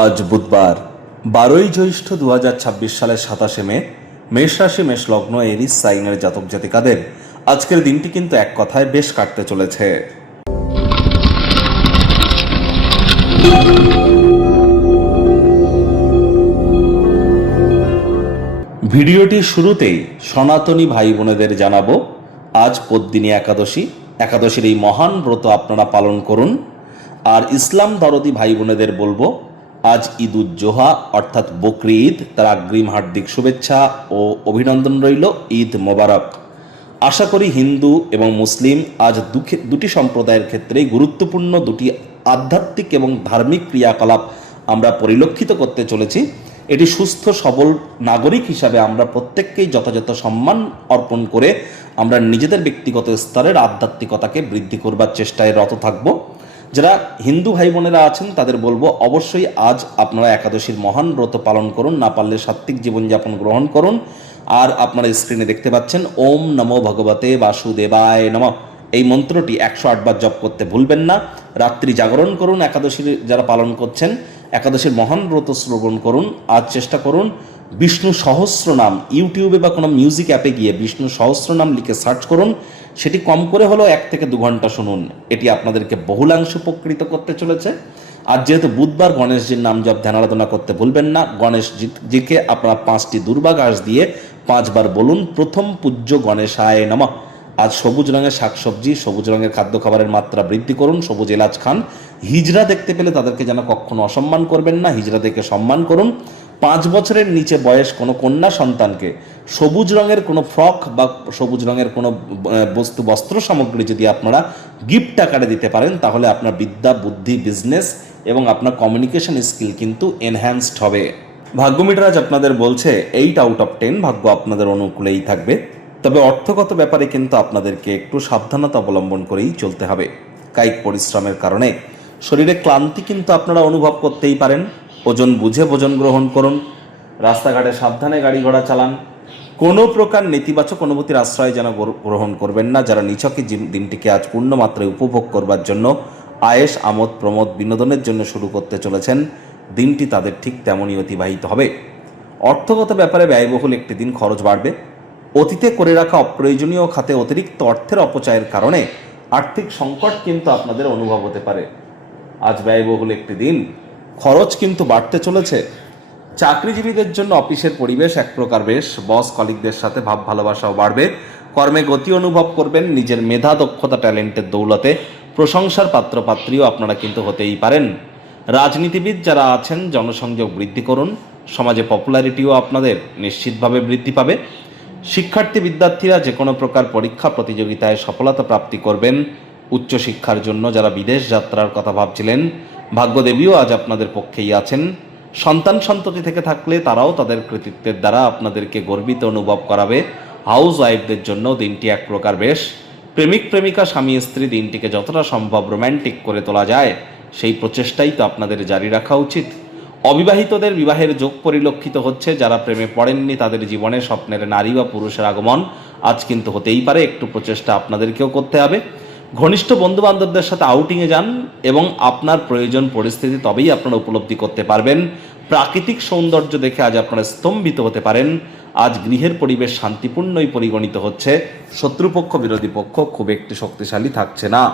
আজ বুধবার 12ই জ্যৈষ্ঠ 2026 সালের 27শে মে, মেষ রাশি মেষ লগ্ন এরিস সাইনের জাতক জাতিকাদের আজকের দিনটি কিন্তু এক কথায় বেশ কাটতে চলেছে। ভিডিওটির শুরুতেই সনাতনী ভাই বোনেদের জানাবো, আজ পদ্মিনী একাদশীর এই মহান ব্রত আপনারা পালন করুন। আর ইসলাম দরদি ভাই বোনেদের বলবো, আজ ঈদ উজ জোহা অর্থাৎ বকরি ঈদ, তার অগ্রিম হার্দিক শুভেচ্ছা ও অভিনন্দন রইল। ঈদ মোবারক। আশা করি হিন্দু এবং মুসলিম আজ দুটি সম্প্রদায়ের ক্ষেত্রেই গুরুত্বপূর্ণ দুটি আধ্যাত্মিক এবং ধার্মিক ক্রিয়াকলাপ আমরা পরিলক্ষিত করতে চলেছি। এটি সুস্থ সবল নাগরিক হিসাবে আমরা প্রত্যেককেই যথাযথ সম্মান অর্পণ করে আমরা নিজেদের ব্যক্তিগত স্তরের আধ্যাত্মিকতাকে বৃদ্ধি করবার চেষ্টায় রত থাকব। যারা হিন্দু ভাই বোনেরা আছেন তাদের বলবো, অবশ্যই আজ আপনারা একাদশীর মহান ব্রত পালন করুন, না পারলে সাত্ত্বিক জীবনযাপন গ্রহণ করুন। আর আপনারা স্ক্রিনে দেখতে পাচ্ছেন ওম নমো ভগবতে বাসুদেবায় নমঃ, এই মন্ত্রটি 108 বার জপ করতে ভুলবেন না। রাত্রি জাগরণ করুন, একাদশীর যারা পালন করছেন একাদশীর মহান ব্রত শ্রবণ করুন। আজ চেষ্টা করুন বিষ্ণু সহস্রনাম, ইউটিউবে বা কোনো মিউজিক অ্যাপে গিয়ে বিষ্ণু সহস্রনাম লিখে সার্চ করুন, সেটি কম করে হলেও 1 থেকে 2 ঘন্টা শুনুন। এটি আপনাদেরকে বহুলাংশ উপকৃত করতে চলেছে। আর যেহেতু বুধবার, গণেশজির নাম জপ ধ্যান আরাধনা করতে ভুলবেন না। গণেশজিকে আপনারা 5টি দুর্বা ঘাস দিয়ে 5 বার বলুন, প্রথম পূজ্য গণেশায় নমঃ। আজ সবুজ রঙের শাকসবজি, সবুজ রঙের খাদ্য খাবারের মাত্রা বৃদ্ধি করুন, সবুজ এলাচ খান। হিজড়া দেখতে পেলে তাদেরকে যেন কখনো অসম্মান করবেন না, হিজড়া দেখে সম্মান করুন। 5 বছরের নিচে বয়স কোনো কন্যা সন্তানকে সবুজ রঙের কোনো ফ্রক বা সবুজ রঙের কোনো বস্ত্র সামগ্রী যদি আপনারা গিফট আকারে দিতে পারেন, তাহলে আপনার বিদ্যা, বুদ্ধি, বিজনেস এবং আপনার কমিউনিকেশন স্কিল কিন্তু এনহ্যান্সড হবে। ভাগ্য মিটার আজ আপনাদের বলছে 8 আউট অফ 10 ভাগ্য আপনাদের অনুকূলেই থাকবে। তবে অর্থগত ব্যাপারে কিন্তু আপনাদেরকে একটু সাবধানতা অবলম্বন করেই চলতে হবে। কায়িক পরিশ্রমের কারণে শরীরে ক্লান্তি কিন্তু আপনারা অনুভব করতেই পারেন। ওজন বুঝে ভোজন গ্রহণ করুন। রাস্তাঘাটে সাবধানে গাড়ি ঘোড়া চালান। কোনো প্রকার নেতিবাচক অনুভূতির আশ্রয় যেন গ্রহণ করবেন না। যারা নিছকে দিনটিকে আজ পূর্ণ মাত্রায় উপভোগ করবার জন্য আয়েশ, আমোদ প্রমোদ, বিনোদনের জন্য শুরু করতে চলেছেন, দিনটি তাদের ঠিক তেমনই অতিবাহিত হবে। অর্থগত ব্যাপারে ব্যয়বহুল একটি দিন, খরচ বাড়বে। অতীতে করে রাখা অপ্রয়োজনীয় খাতে অতিরিক্ত অর্থের অপচয়ের কারণে আর্থিক সংকট কিন্তু আপনাদের অনুভব হতে পারে। আজ ব্যয়বহুল একটি দিন, খরচ কিন্তু বাড়তে চলেছে। চাকরিজীবীদের জন্য অফিসের পরিবেশ এক প্রকার বেশ, বস কলিগদের সাথে ভাব ভালোবাসাও বাড়বে। কর্মে গতি অনুভব করবেন। নিজের মেধা, দক্ষতা, ট্যালেন্টের দৌলতে প্রশংসার পাত্রপাত্রীও আপনারা কিন্তু হতেই পারেন। রাজনীতিবিদ যারা আছেন জনসংযোগ বৃদ্ধি করুন। সমাজে পপুলারিটিও আপনাদের নিশ্চিতভাবে বৃদ্ধি পাবে। শিক্ষার্থী বিদ্যার্থীরা যে কোনো প্রকার পরীক্ষা প্রতিযোগিতায় সফলতা প্রাপ্তি করবেন। উচ্চশিক্ষার জন্য যারা বিদেশ যাত্রার কথা ভাবছিলেন, ভাগ্যদেবীও আজ আপনাদের পক্ষেই আছেন। সন্তান সন্ততি থেকে থাকলে তারাও তাদের কৃতিত্বের দ্বারা আপনাদেরকে গর্বিত অনুভব করাবে। হাউস ওয়াইফদের জন্য দিনটি এক প্রকার বেশ। প্রেমিক প্রেমিকা, স্বামী স্ত্রী দিনটিকে যতটা সম্ভব রোম্যান্টিক করে তোলা যায় সেই প্রচেষ্টাই তো আপনাদের জারি রাখা উচিত। অবিবাহিতদের বিবাহের যোগ পরিলক্ষিত হচ্ছে। যারা প্রেমে পড়েননি তাদের জীবনে স্বপ্নের নারী বা পুরুষের আগমন আজ কিন্তু হতেই পারে। একটু প্রচেষ্টা আপনাদেরকেও করতে হবে। ঘনিষ্ঠ বন্ধু বান্ধবদের সাথে আউটিংয়ে যান এবং আপনার প্রয়োজন পরিস্থিতি তবেই আপনারা উপলব্ধি করতে পারবেন। প্রাকৃতিক সৌন্দর্য দেখে আজ আপনারা স্তম্ভিত হতে পারেন। আজ গৃহের পরিবেশ শান্তিপূর্ণই পরিগণিত হচ্ছে। শত্রুপক্ষ, বিরোধী পক্ষ খুব একটি শক্তিশালী থাকছে না।